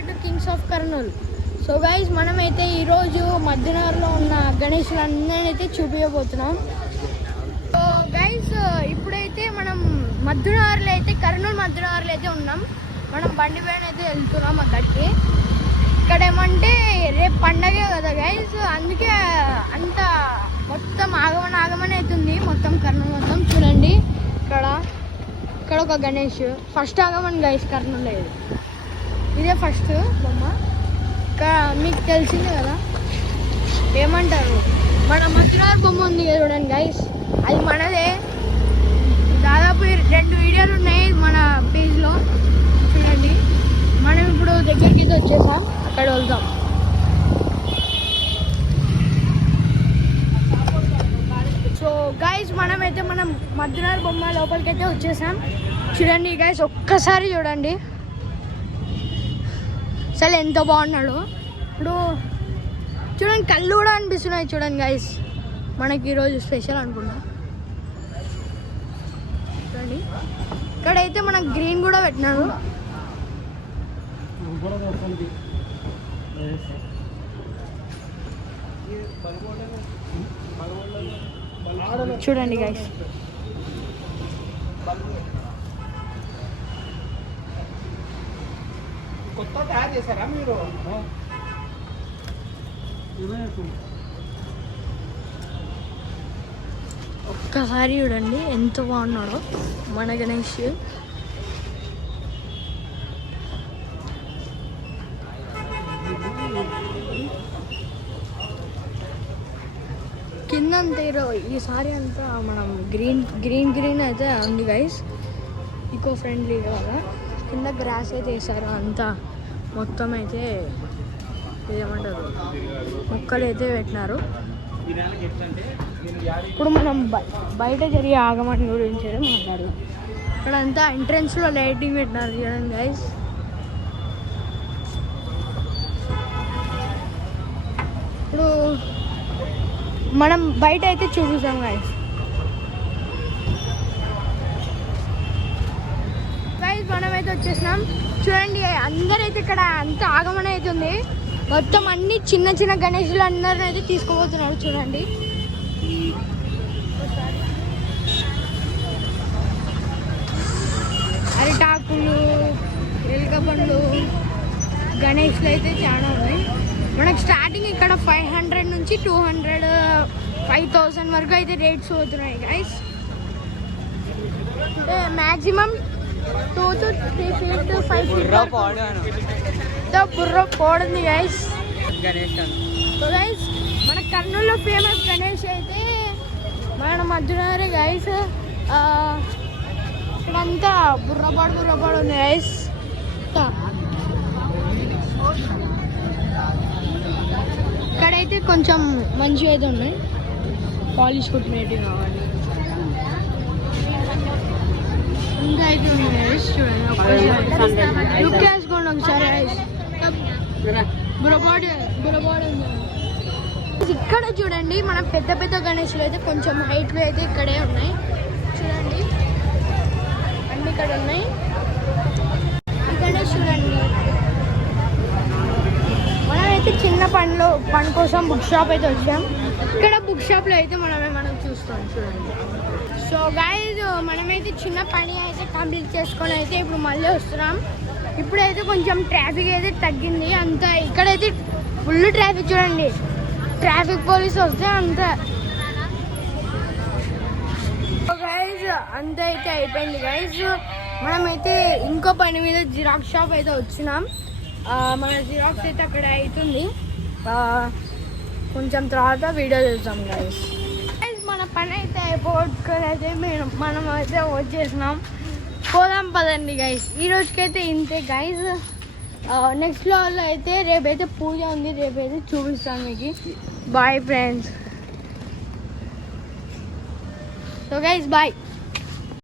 Back to Kings of Kurnool. So guys మనమైతే ఈరోజు మధ్యనగర్లో ఉన్న గణేషులందరినీ అయితే చూపించబోతున్నాం. సో గైస్ ఇప్పుడైతే మనం మధ్యనగర్లో అయితే కర్నూలు మధ్యనగర్లో అయితే ఉన్నాం. మనం బండి పైన అయితే వెళ్తున్నాం అక్కడికి. ఇక్కడ ఏమంటే రేపు పండగే కదా గైస్, అందుకే అంత మొత్తం ఆగమని అవుతుంది మొత్తం కర్నూలు మొత్తం. చూడండి ఇక్కడ ఒక గణేష్ ఫస్ట్ ఆగమని గైస్ కర్నూలు. ఇదే ఫస్ట్ బొమ్మ. ఇంకా మీకు తెలిసిందే కదా ఏమంటారు, మన మధురార్ బొమ్మ ఉంది కదా చూడండి గైస్, అది మనదే. దాదాపు 2 వీడియోలు ఉన్నాయి మన పేజ్లో, చూడండి. మనం ఇప్పుడు దగ్గరికి అయితే వచ్చేసాం, అక్కడ వెళ్దాం. సో గైస్ మనమైతే మనం మధురార్ బొమ్మ లోపలికి అయితే వచ్చేసాం. చూడండి గైస్, ఒక్కసారి చూడండి అసలు ఎంత బాగున్నాడు. ఇప్పుడు చూడండి కళ్ళు కూడా అనిపిస్తున్నాయి. చూడండి గైస్, మనకి ఈరోజు స్పెషల్ అనుకుంటా. చూడండి ఇక్కడైతే మనకు గ్రీన్ కూడా పెట్టినారు. చూడండి గైస్, కొత్త తయారు చేశారా మీరు? ఒక్కసారి చూడండి ఎంత బాగున్నాడో మన గణేష్. కింద అంతా ఈసారి అంతా మనం గ్రీన్ అయితే ఉంది గైస్, ఈకో ఫ్రెండ్లీ కదా. కింద గ్రాస్ అయితే వేసారు, అంతా మొత్తం అయితే ఏమంటారు మొక్కలు అయితే పెట్టినారు. ఇప్పుడు మనం బయట జరిగే ఆగమని గురించి మాట్లాడదాం. ఇక్కడ అంతా ఎంట్రన్స్లో లైటింగ్ పెట్టినారు చూడండి గైస్. ఇప్పుడు మనం బయట అయితే చూపిస్తాం గైస్. మనమైతే వచ్చేసినాం. చూడండి అందరైతే ఇక్కడ అంత ఆగమన అవుతుంది. మొత్తం అన్ని చిన్న గణేషులు అందరిని అయితే తీసుకుపోతున్నారు. చూడండి అరిటాకులు, ఎలుక పండ్లు, గణేష్లు అయితే చాలా ఉన్నాయి. మనకు స్టార్టింగ్ ఇక్కడ 500 నుంచి 200, 5000 వరకు అయితే రేట్స్ పోతున్నాయి గైస్. అంటే maximum 2 to 3 feet to 5 feet బుర్ర పోడింది గైస్. సో గైస్ మన కర్నూలులో ఫేమస్ గణేష్ అయితే మన మధ్యనగర్ గైస్. ఇక్కడంతా బుర్రపాడు ఉంది గైస్. ఇక్కడైతే కొంచెం మంచిగా అయితే ఉన్నాయి, పాలిష్ కొట్టినట్టు కావాలి. ఇంకా అయితే ఉంది గైస్. చూడండి ఒకసారి లుక్ వేసుకోండి ఒకసారి గైస్. బుర్రపాడు ఇక్కడ చూడండి, మన పెద్ద గణేషులు అయితే కొంచెం హైట్లో అయితే ఇక్కడే ఉన్నాయి. చూడండి అన్ని ఇక్కడ ఉన్నాయి. ఈ గణేష్ చూడండి. మనమైతే చిన్న పని కోసం బుక్ షాప్ అయితే వచ్చాం. ఇక్కడ బుక్ షాప్లో అయితే మనం చూస్తాం. చూడండి. సో గైస్ మనమైతే చిన్న పని అయితే కంప్లీట్ చేసుకొని అయితే ఇప్పుడు మళ్ళీ వస్తున్నాం. ఇప్పుడైతే కొంచెం ట్రాఫిక్ అయితే తగ్గింది. అంతా ఇక్కడైతే ఫుల్ ట్రాఫిక్. చూడండి ట్రాఫిక్ పోలీస్ వస్తే అంతా గైస్ అంతా అయితే అయిపోయింది గైస్. మనమైతే ఇంకో పని మీద జిరాక్స్ షాప్ అయితే వచ్చినాం. మన జిరాక్స్ అయితే అక్కడ అవుతుంది. కొంచెం తర్వాత వీడియో చూస్తాం గైస్. మన పని అయితే అయిపోగొట్టుకొని అయితే మనం అయితే వచ్చేసినాం. పోదాం పదండి గైస్. ఈ రోజుకైతే ఇంతే గైస్. నెక్స్ట్ ఫ్లోర్లో అయితే రేపైతే పూజ ఉంది, రేపైతే చూపిస్తాను మీకు. Bye friends. So guys bye.